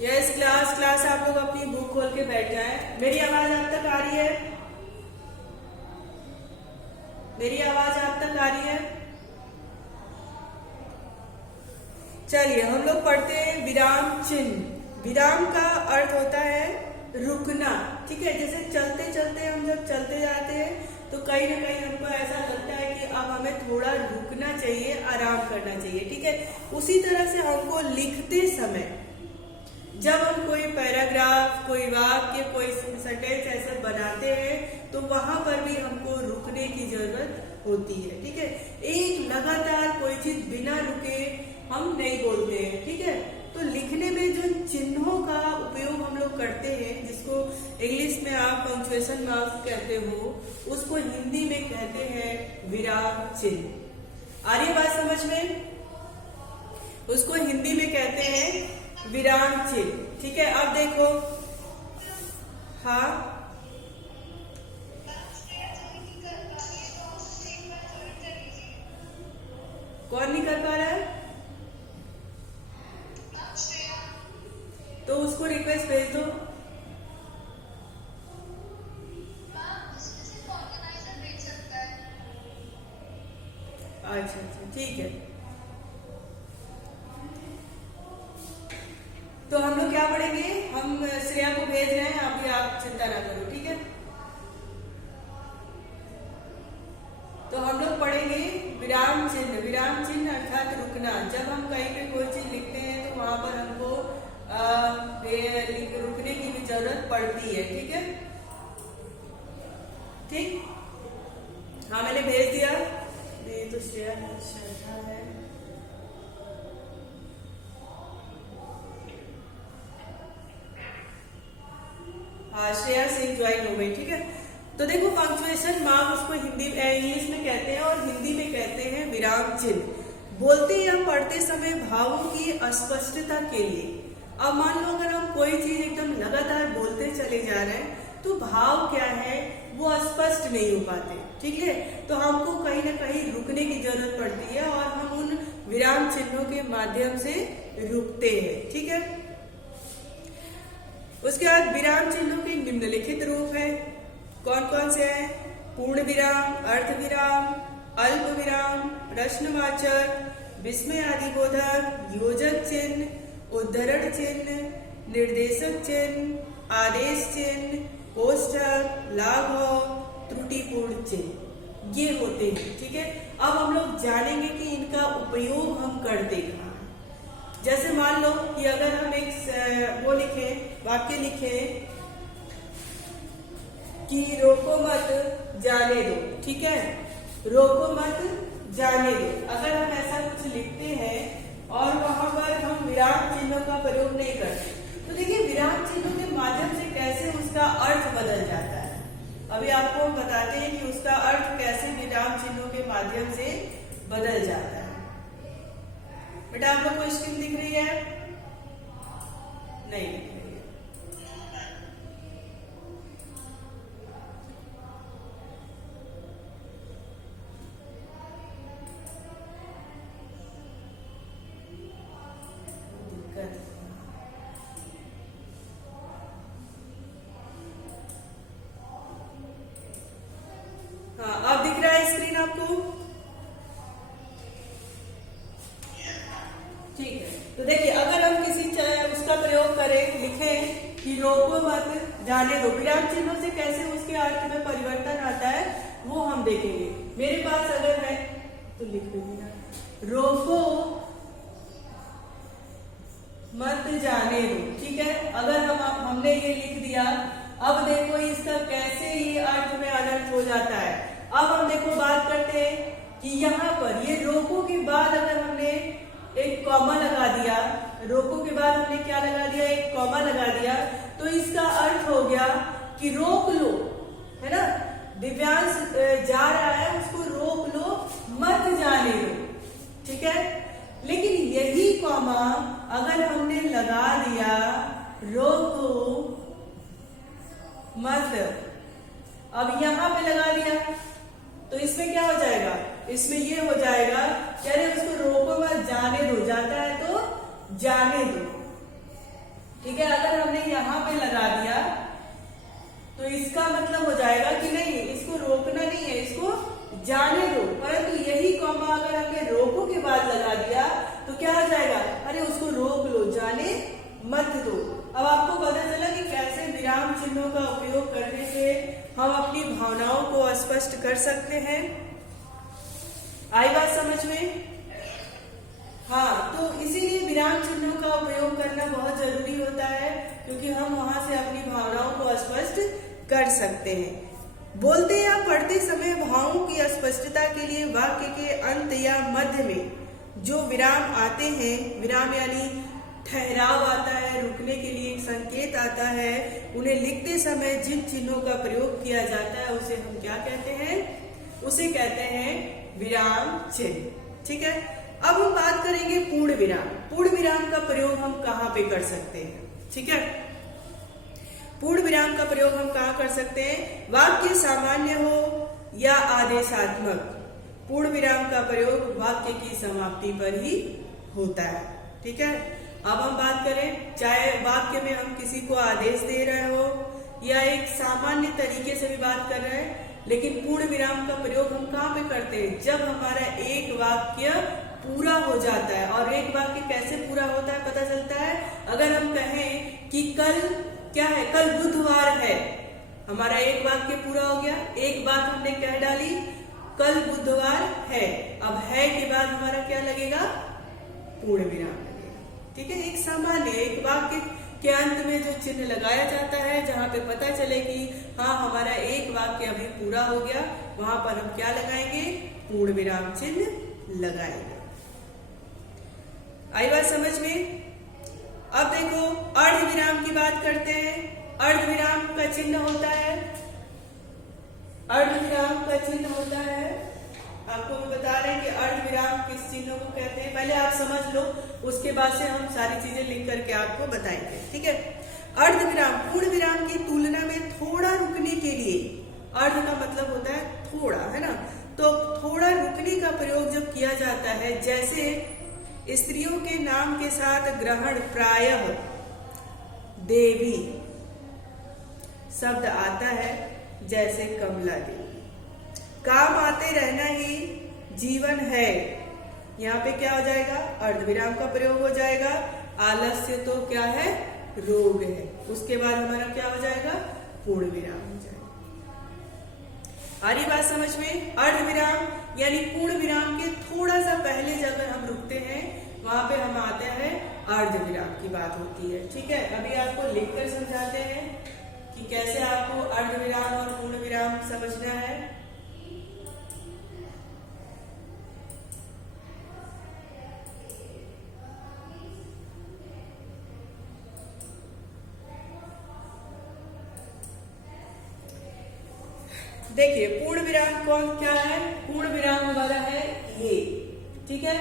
Yes class class आप लोग अपनी बुक खोल के बैठ जाएं। मेरी आवाज आप तक आ रही है? मेरी आवाज आप तक आ रही है? चलिए हम लोग पढ़ते हैं विराम चिन्ह। विराम का अर्थ होता है रुकना, ठीक है। जैसे चलते चलते हम जब चलते जाते हैं तो कहीं ना कहीं हमको ऐसा लगता है कि अब हमें थोड़ा रुकना चाहिए, आराम करना चाहिए, ठीक है। उसी तरह से हमको लिखते समय जब हम कोई पैराग्राफ, कोई वाक्य, कोई सेंटेंस ऐसे बनाते हैं तो वहां पर भी हमको रुकने की जरूरत होती है, ठीक है। एक लगातार कोई चीज बिना रुके हम नहीं बोलते हैं, ठीक है। तो लिखने में जो चिन्हों का उपयोग हम लोग करते हैं, जिसको इंग्लिश में आप पंक्चुएशन मार्क्स कहते हो, उसको हिंदी में कहते हैं विराम चिन्ह। आ रही बात समझ में? उसको हिंदी में कहते हैं विराम चिन्ह, ठीक है। अब देखो, हाँ कौन नहीं कर पा रहा है? तो उसको रिक्वेस्ट भेज दो। अच्छा अच्छा ठीक है। तो हम लोग क्या पढ़ेंगे? हम श्रेया को भेज रहे हैं, अभी आप चिंता ना करो, ठीक है। तो हम लोग पढ़ेंगे विराम चिन्ह। विराम चिन्ह अर्थात रुकना। जब हम कहीं पे कोई चीज लिखते हैं तो वहां पर हमको रुकने की भी जरूरत पड़ती है, ठीक है। ठीक, हाँ मैंने भेज दिया। ये तो श्रेया है। हाँ श्रेया सिंह ज्वाइन हो गई, ठीक है। तो देखो पंक्चुएशन मार्क उसको हिंदी इंग्लिश में कहते हैं और हिंदी में कहते हैं विराम चिन्ह। बोलते या पढ़ते समय भावों की अस्पष्टता के लिए। अब मान लो अगर हम कोई चीज एकदम लगातार बोलते चले जा रहे हैं तो भाव क्या है वो स्पष्ट नहीं हो पाते, ठीक है। तो हमको कहीं ना कहीं रुकने की जरूरत पड़ती है और हम उन विराम चिन्हों के माध्यम से रुकते हैं, ठीक है। उसके बाद विराम चिन्हों के निम्नलिखित रूप है। कौन कौन से हैं? पूर्ण विराम, अर्ध विराम, अल्प विराम, प्रश्नवाचक, विस्मय आदि बोधक, योजक चिन्ह, उद्धरण चिन्ह, निर्देशक चिन्ह, आदेश चिन्ह, कोष्ठक, लाघव, त्रुटिपूर्ण चिन्ह, ये होते हैं, ठीक है। अब हम लोग जानेंगे कि इनका उपयोग हम करते कहाँ। जैसे मान लो कि अगर हम एक वो लिखे, वाक्य लिखे कि रोको मत जाने दो, ठीक है। रोको मत जाने दो, अगर हम ऐसा कुछ लिखते हैं और वहां पर हम विराम चिन्हों का प्रयोग नहीं करते तो देखिए विराम चिन्हों के माध्यम से कैसे उसका अर्थ बदल जाता है। अभी आपको हम बताते हैं कि उसका अर्थ कैसे विराम चिन्हों के माध्यम से बदल जाता है। बेटा आप लोग को स्क्रीन दिख रही है? नहीं दिख रही है। हाँ अब दिख रहा है स्क्रीन आपको? ठीक है। तो देखिए अगर हम किसी उसका प्रयोग करें, लिखें कि रोको मत जाने दो, विराम चिन्हों से कैसे उसके अर्थ में परिवर्तन आता है वो हम देखेंगे। मेरे पास अगर है तो लिख दीजिए रोको मत जाने दो, ठीक है। अगर हमने ये लिख दिया, अब देखो इसका कैसे ये अर्थ में अनर्थ हो जाता है। अब हम देखो बात करते हैं कि यहाँ पर ये रोको के बाद अगर हमने एक कॉमा लगा दिया, रोको के बाद हमने क्या लगा दिया? एक कॉमा लगा दिया, तो इसका अर्थ हो गया कि रोक लो, है ना। दिव्यांश जा रहा है, उसको रोक लो, मत जाने दो, ठीक है। लेकिन यही कॉमा अगर हमने लगा दिया रोको मत, अब यहां पे लगा दिया तो इसमें क्या हो जाएगा? इसमें ये हो जाएगा कि अरे उसको रोको मत जाने दो, जाता है तो जाने दो, ठीक है। अगर हमने यहाँ पे लगा दिया तो इसका मतलब हो जाएगा कि नहीं, इसको रोकना नहीं है, इसको जाने दो। परंतु यही कॉमा अगर हमने रोको के बाद लगा दिया तो क्या हो जाएगा, अरे उसको रोक लो, जाने मत दो। अब आपको पता चला कि कैसे विराम चिन्हों का उपयोग करने से हम अपनी भावनाओं को स्पष्ट कर सकते हैं। आई बात समझ में? हाँ, तो इसीलिए विराम चिन्हों का उपयोग करना बहुत जरूरी होता है, क्योंकि हम वहां से अपनी भावनाओं को स्पष्ट कर सकते हैं। बोलते या पढ़ते समय भावों की स्पष्टता के लिए वाक्य के अंत या मध्य में जो विराम आते हैं, विराम यानी ठहराव आता है, रुकने के लिए एक संकेत आता है, उन्हें लिखते समय जिन चिन्हों का प्रयोग किया जाता है उसे हम क्या कहते हैं, उसे कहते हैं विराम चिन्ह। ठीक है। अब हम बात करेंगे पूर्ण विराम। पूर्ण विराम का प्रयोग हम कहाँ पे कर सकते हैं? ठीक है, पूर्ण विराम का प्रयोग हम कहाँ कर सकते हैं? वाक्य सामान्य हो या आदेशात्मक, पूर्ण विराम का प्रयोग वाक्य की समाप्ति पर ही होता है। ठीक है। अब हम बात करें, चाहे वाक्य में हम किसी को आदेश दे रहे हो या एक सामान्य तरीके से भी बात कर रहे हैं, लेकिन पूर्ण विराम का प्रयोग हम कहाँ पे करते हैं? जब हमारा एक वाक्य पूरा हो जाता है। और एक वाक्य कैसे पूरा होता है पता चलता है? अगर हम कहें कि कल क्या है, कल बुधवार है, हमारा एक वाक्य पूरा हो गया। एक बात हमने कह डाली, कल बुधवार है। अब है के बाद हमारा क्या लगेगा? पूर्ण विराम लगेगा। ठीक है। एक सामान्य एक वाक्य के अंत में जो चिन्ह लगाया जाता है, जहां पे पता चले कि हाँ हमारा एक वाक्य अभी पूरा हो गया, वहां पर हम क्या लगाएंगे? पूर्ण विराम चिन्ह लगाएंगे। आई बात समझ में? अब देखो अर्ध विराम की बात करते हैं। अर्ध विराम का चिन्ह होता है, अर्ध विराम का चिन्ह होता है, आपको भी बता रहे हैं कि अर्ध विराम किस चिन्ह को कहते हैं। पहले आप समझ लो, उसके बाद से हम सारी चीजें लिख करके आपको बताएंगे। ठीक है। अर्ध विराम पूर्ण विराम की तुलना में थोड़ा रुकने के लिए, अर्ध का मतलब होता है थोड़ा, है ना, तो थोड़ा रुकने का प्रयोग जब किया जाता है, जैसे स्त्रियों के नाम के साथ ग्रहण प्रायः देवी शब्द आता है, जैसे कमला देवी। काम आते रहना ही जीवन है, यहाँ पे क्या हो जाएगा? अर्धविराम का प्रयोग हो जाएगा। आलस्य तो क्या है? रोग है। उसके बाद हमारा क्या हो जाएगा? पूर्ण विराम हो जाएगा। आ रही बात समझ में? अर्धविराम यानी पूर्ण विराम के थोड़ा सा पहले जब हम रुकते हैं, वहां पे हम आते हैं अर्धविराम की बात होती है। ठीक है। अभी आपको लिखकर समझाते हैं कि कैसे आपको अर्धविराम और पूर्ण विराम समझना है। देखिए पूर्ण विराम कौन क्या है? पूर्ण विराम हमारा है ये। ठीक है।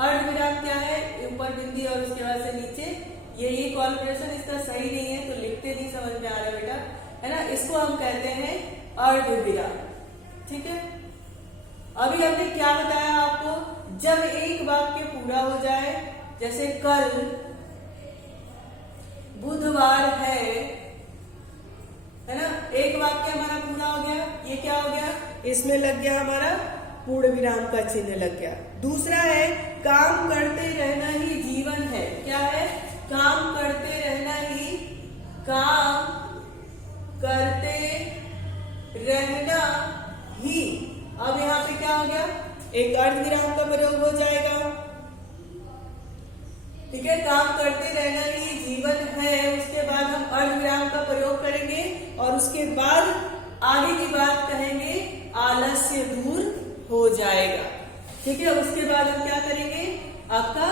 अर्ध विराम क्या है? ऊपर बिंदी और उसके बाद से नीचे ये कॉन्बिनेशन इसका सही नहीं है तो लिखते नहीं समझ में आ रहा बेटा, है ना। इसको हम कहते हैं अर्ध विराम। ठीक है। अभी हमने क्या बताया आपको? जब एक वाक्य पूरा हो जाए, जैसे कल बुधवार है ना, एक वाक्य हमारा पूरा हो गया, ये क्या हो गया? इसमें लग गया हमारा पूर्ण विराम का चिन्ह लग गया। दूसरा है काम करते रहना ही जीवन है। क्या है? काम करते रहना ही, काम करते रहना ही। अब यहाँ पे क्या हो गया? एक अर्ध विराम का प्रयोग हो जाएगा। ठीक है। काम करते रहना ही जीवन है, उसके बाद हम अर्ध विराम का प्रयोग करेंगे और उसके बाद आगे की बात कहेंगे आलस्य दूर हो जाएगा। ठीक है। उसके बाद हम क्या करेंगे? आपका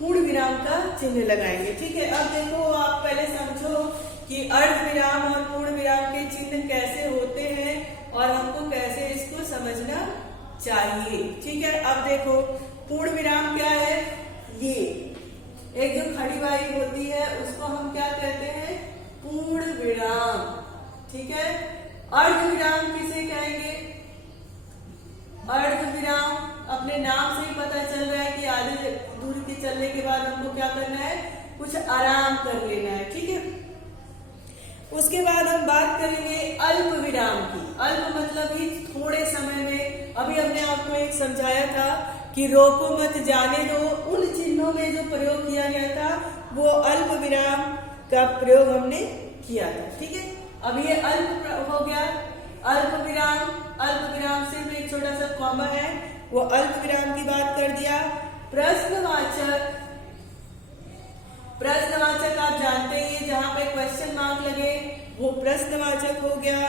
पूर्ण विराम का चिन्ह लगाएंगे। ठीक है। अब देखो आप पहले समझो कि अर्ध विराम और पूर्ण विराम के चिन्ह कैसे होते हैं और हमको कैसे इसको समझना चाहिए। ठीक है। अब देखो पूर्ण विराम क्या है? ये एक जो खड़ी वाली होती है उसको हम क्या कहते हैं? पूर्ण विराम। ठीक है। अर्ध विराम किसे कहेंगे? अर्ध विराम अपने नाम से ही पता चल रहा है कि आधे दूर के चलने के बाद हमको क्या करना है? कुछ कुछ आराम कर लेना है, ठीक है। उसके बाद हम बात करेंगे अल्प विराम की। अल्प मतलब ही थोड़े समय में। अभी हमने आपको एक समझाया था कि रोको मत जाने दो, उन चिन्हों में जो प्रयोग किया गया था वो अल्प विराम का प्रयोग हमने किया था, ठीक है। अब ये अल्प हो गया, अल्प विराम सिर्फ एक छोटा सा कॉमा है, वो अल्प विराम की बात कर दिया। प्रश्नवाचक आप जानते हैं जहां पे क्वेश्चन मार्क लगे वो प्रश्नवाचक हो गया।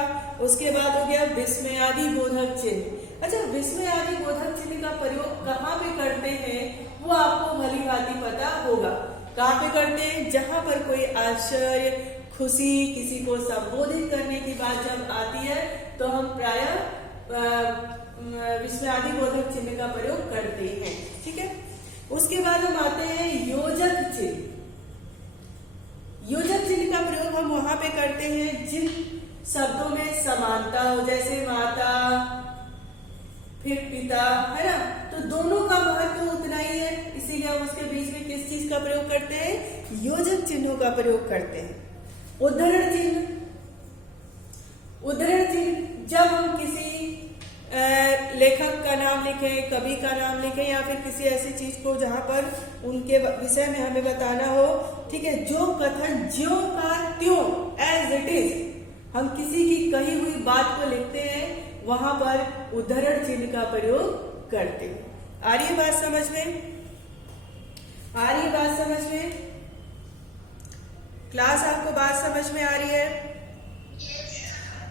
उसके बाद हो गया विस्मयादि बोधक चिन्ह। अच्छा, विस्मयादि बोधक चिन्ह का प्रयोग कहाँ पे करते हैं वो आपको भली भांति पता होगा। कहाँ पे करते हैं? जहां पर कोई आश्चर्य, खुशी, किसी को संबोधित करने की बात जब आती है तो हम प्रायः विस्मयादि बोधक चिन्ह का प्रयोग करते हैं, ठीक है। उसके बाद हम आते हैं योजक चिन्ह। योजक चिन्ह का प्रयोग हम वहां पे करते हैं जिन शब्दों में समानता हो, जैसे माता फिर पिता, है ना। तो दोनों का महत्व उतना ही है, इसीलिए हम उसके बीच में किस चीज का प्रयोग करते हैं? योजक चिन्हों का प्रयोग करते हैं। उद्धरण चिन्ह जब हम किसी लेखक का नाम लिखें, कवि का नाम लिखें या फिर किसी ऐसी चीज को जहां पर उनके विषय में हमें बताना हो, ठीक है, जो कथन ज्यों का त्यों एज इट इज हम किसी की कही हुई बात को लिखते हैं वहां पर उद्धरण चिन्ह का प्रयोग करते हैं। आ रही बात समझ में? क्लास आपको बात समझ में आ रही है?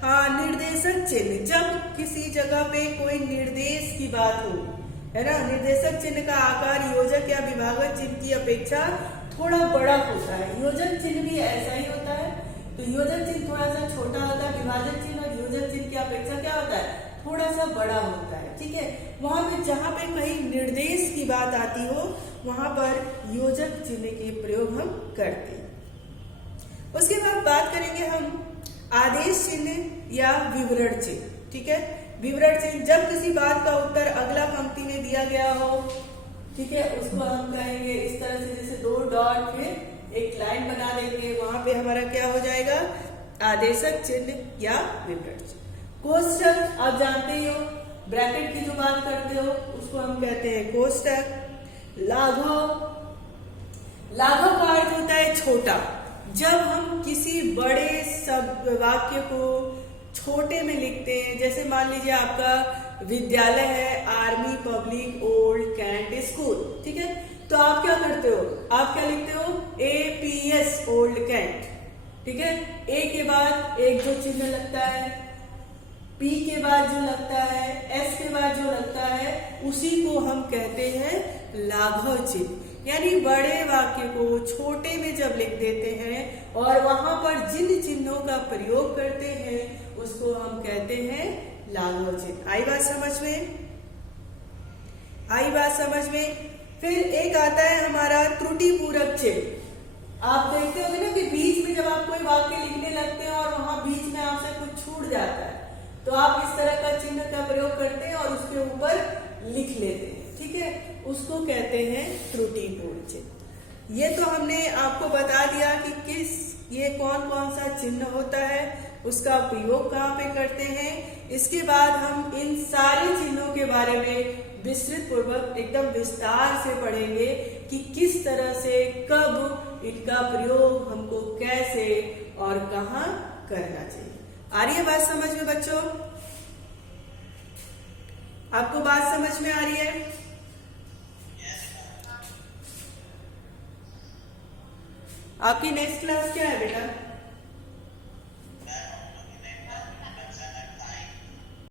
हाँ, निर्देशक चिन्ह जब किसी जगह पे कोई निर्देश की बात हो, है ना। निर्देशक चिन्ह का आकार योजक या विभाजक चिन्ह की अपेक्षा थोड़ा बड़ा होता है। योजक चिन्ह भी ऐसा ही होता है। तो योजक चिन्ह थोड़ा सा छोटा होता है, विभाजक चिन्ह और योजक चिन्ह की अपेक्षा क्या होता है? थोड़ा सा बड़ा होता है, ठीक है। वहां पे जहां पे कहीं निर्देश की बात आती हो वहां पर योजक चिन्ह के प्रयोग हम करते हैं। उसके बाद बात करेंगे हम आदेश चिन्ह या विवरण चिन्ह, ठीक है। विवरण चिन्ह जब किसी बात का उत्तर अगला पंक्ति में दिया गया हो, ठीक है, उसको हम कहेंगे इस तरह से, जैसे 2 डॉट फिर एक लाइन बना देंगे, वहां पे हमारा क्या हो जाएगा? आदेशक चिन्ह या विवरण चिन्ह। कोष्टक आप जानते ही हो, ब्रैकेट की जो बात करते हो उसको हम कहते हैं कोष्टक। लाघव का अर्थ होता है छोटा। जब हम किसी बड़े शब्द वाक्य को छोटे में लिखते हैं, जैसे मान लीजिए आपका विद्यालय है army public old cantt school, ठीक है, तो आप क्या करते हो? आप क्या लिखते हो? APS ओल्ड कैंट, ठीक है। ए के बाद एक जो चिन्ह लगता है, P के बाद जो लगता है, S के बाद जो लगता है, उसी को हम कहते हैं लाघव चिन्ह। यानी बड़े वाक्य को छोटे में जब लिख देते हैं और वहां पर जिन चिन्हों का प्रयोग करते हैं उसको हम कहते हैं लाघव चिन्ह। आई बात समझ में? फिर एक आता है हमारा त्रुटि पूरक चिन्ह। आप देखते होंगे ना कि बीच में जब आप कोई वाक्य लिखने लगते हैं और वहां बीच में आपसे कुछ छूट जाता है तो आप इस तरह का चिन्ह का प्रयोग करते हैं और उसके ऊपर लिख लेते हैं, ठीक है, उसको कहते हैं त्रुटिपूर्ण चिन्ह। ये तो हमने आपको बता दिया कि ये कौन कौन सा चिन्ह होता है, उसका प्रयोग कहाँ पे करते हैं। इसके बाद हम इन सारे चिन्हों के बारे में विस्तृत पूर्वक एकदम विस्तार से पढ़ेंगे कि किस तरह से, कब इनका प्रयोग हमको कैसे और कहाँ करना चाहिए। आ रही है बात समझ में बच्चों? आपको बात समझ में आ रही है? आपकी नेक्स्ट क्लास क्या है बेटा?